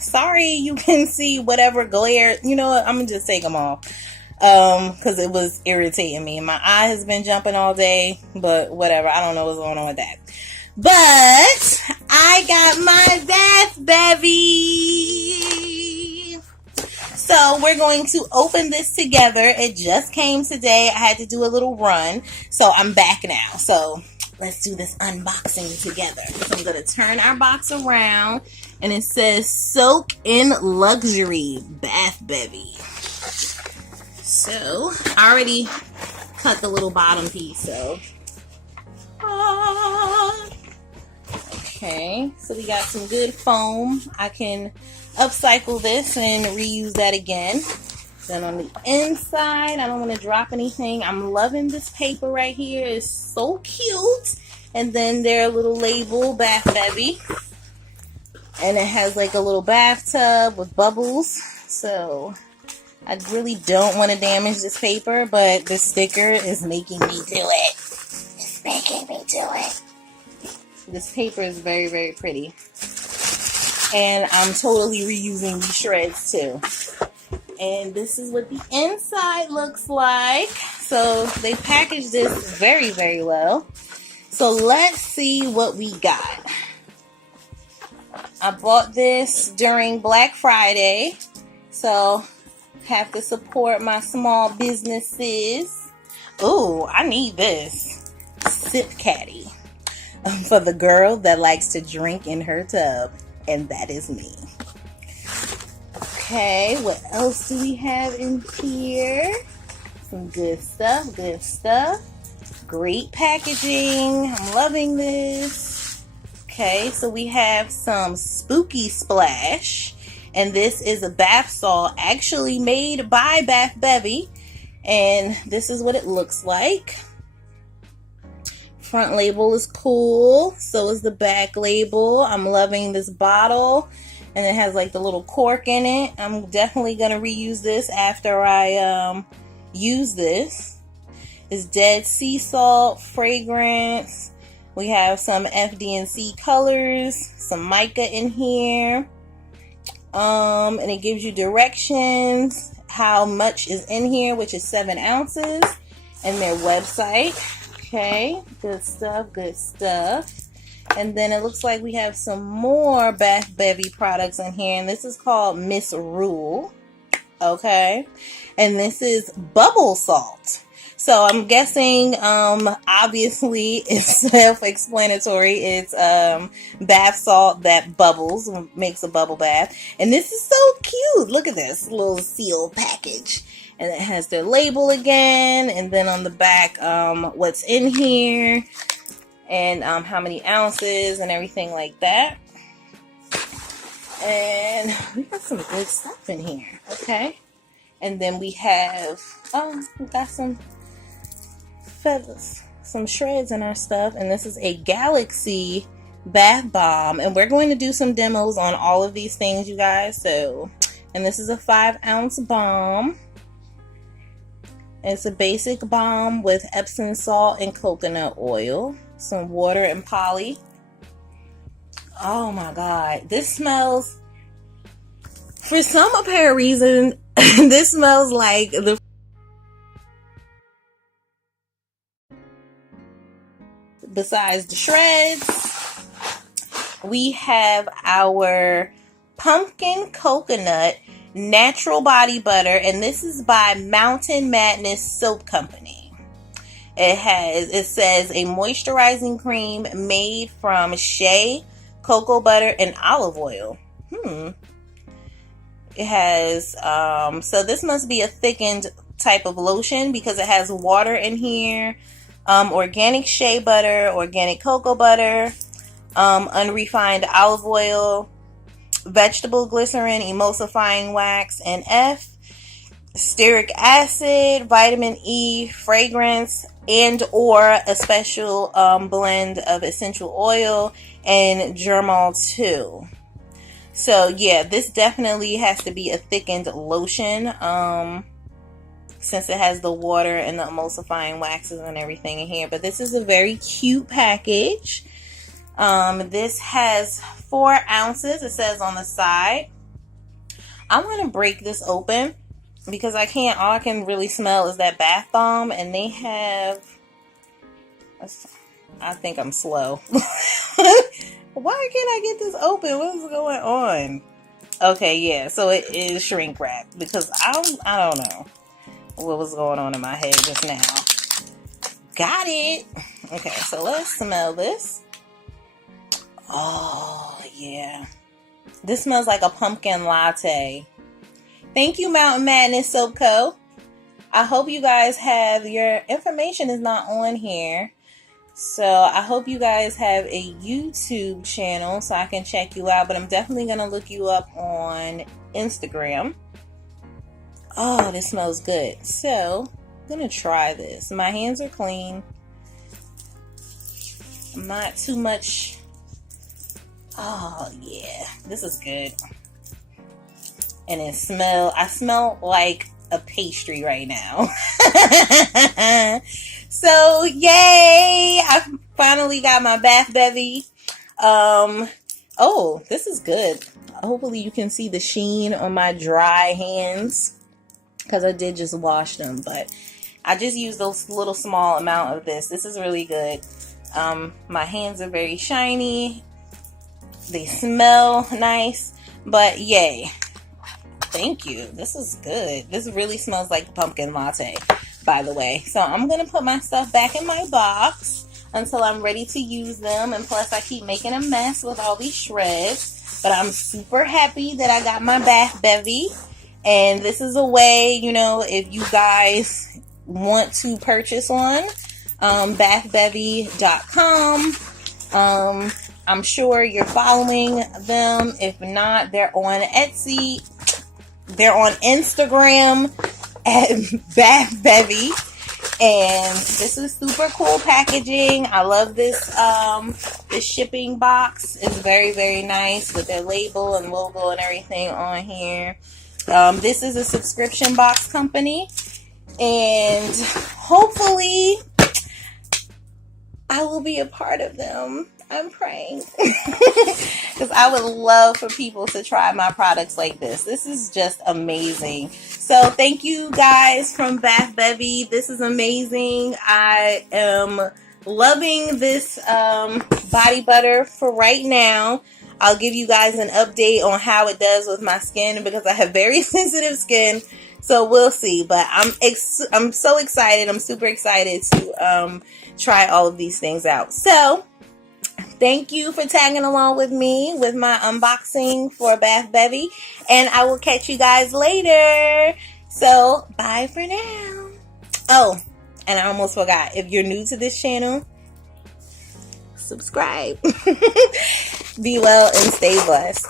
Sorry you can see whatever glare. You know what? I'm gonna just take them off. Because it was irritating me. My eye has been jumping all day, but whatever. I don't know what's going on with that. But I got my bath Bevy. So we're going to open this together. It just came today. I had to do a little run. So I'm back now. So let's do this unboxing together. So I'm going to turn our box around. And it says Soak in Luxury Bath Bevy. So I already cut the little bottom piece. So okay. So we got some good foam. I can upcycle this and reuse that again. Then on the inside, I don't want to drop anything. I'm loving this paper right here. It's so cute. And then their little label, Bath Bevy. And it has like a little bathtub with bubbles. So I really don't want to damage this paper, but the sticker is making me do it. It's making me do it. This paper is very, very pretty. And I'm totally reusing these shreds too. And this is what the inside looks like. So they packaged this very, very well. So let's see what we got. I bought this during Black Friday. So have to support my small businesses. Oh, I need this. Sip caddy. For the girl that likes to drink in her tub. And that is me. Okay, what else do we have in here? Some good stuff, good stuff. Great packaging. I'm loving this. Okay, so we have some Spooky Splash. And this is a bath salt actually made by Bath Bevy. And this is what it looks like. Front label is cool. So is the back label. I'm loving this bottle. And it has like the little cork in it. I'm definitely going to reuse this after I use this. It's Dead Sea Salt, fragrance. We have some FD&C colors. Some mica in here. And it gives you directions, how much is in here, which is 7 ounces, and their website. Okay, good stuff, good stuff. And then it looks like we have some more Bath Bevy products in here, and this is called Miss Rule. Okay, and this is bubble salt. So I'm guessing, obviously it's self-explanatory. It's bath salt that bubbles, makes a bubble bath. And this is so cute. Look at this little seal package. And it has their label again. And then on the back, what's in here. And how many ounces and everything like that. And we got some good stuff in here. Okay. And then we have, we got some feathers, some shreds in our stuff. And this is a Galaxy bath bomb, and we're going to do some demos on all of these things, you guys. So, and this is a 5-ounce bomb. It's a basic bomb with Epsom salt and coconut oil, some water and poly. Oh my god, this smells, for some apparent reason, this smells like the besides the shreds, we have our pumpkin coconut natural body butter, and this is by Mountain Madness Soap Company. It says a moisturizing cream made from shea, cocoa butter, and olive oil. It has so this must be a thickened type of lotion because it has water in here. Organic shea butter, organic cocoa butter, unrefined olive oil, vegetable glycerin, emulsifying wax, NF, stearic acid, vitamin E, fragrance, and or a special blend of essential oil and germol 2. So yeah, this definitely has to be a thickened lotion. Since it has the water and the emulsifying waxes and everything in here. But this is a very cute package. This has 4 ounces, it says on the side. I'm going to break this open because all I can really smell is that bath bomb, and they have, I think I'm slow. Why can't I get this open? What is going on? Okay, yeah, so it is shrink wrap because I don't know what was going on in my head just now. Got it. Okay, so let's smell this. Oh, yeah. This smells like a pumpkin latte. Thank you, Mountain Madness Soap Co. I hope you guys have, your information is not on here. So I hope you guys have a YouTube channel so I can check you out. But I'm definitely going to look you up on Instagram. Oh, this smells good. So I'm going to try this. My hands are clean. Not too much. Oh, yeah. This is good. And I smell like a pastry right now. So, yay! I finally got my bath Bevy. Oh, this is good. Hopefully you can see the sheen on my dry hands because I did just wash them, but I just used a little small amount of this. This is really good. My hands are very shiny. They smell nice, but yay. Thank you. This is good. This really smells like pumpkin latte, by the way. So I'm going to put my stuff back in my box until I'm ready to use them. And plus I keep making a mess with all these shreds. But I'm super happy that I got my bath Bevy. And this is a way, you know, if you guys want to purchase one, bathbevy.com. I'm sure you're following them. If not, they're on Etsy. They're on Instagram at Bath Bevy. And this is super cool packaging. I love this. This shipping box is very, very nice with their label and logo and everything on here. This is a subscription box company. And hopefully I will be a part of them. I'm praying because I would love for people to try my products like this. This is just amazing. So thank you guys from Bath Bevy. This is amazing. I am loving this body butter for right now. I'll give you guys an update on how it does with my skin because I have very sensitive skin. So we'll see. But I'm so excited. I'm super excited to try all of these things out. So thank you for tagging along with me with my unboxing for Bath Bevy. And I will catch you guys later. So, bye for now. Oh, and I almost forgot. If you're new to this channel, subscribe. Be well and stay blessed.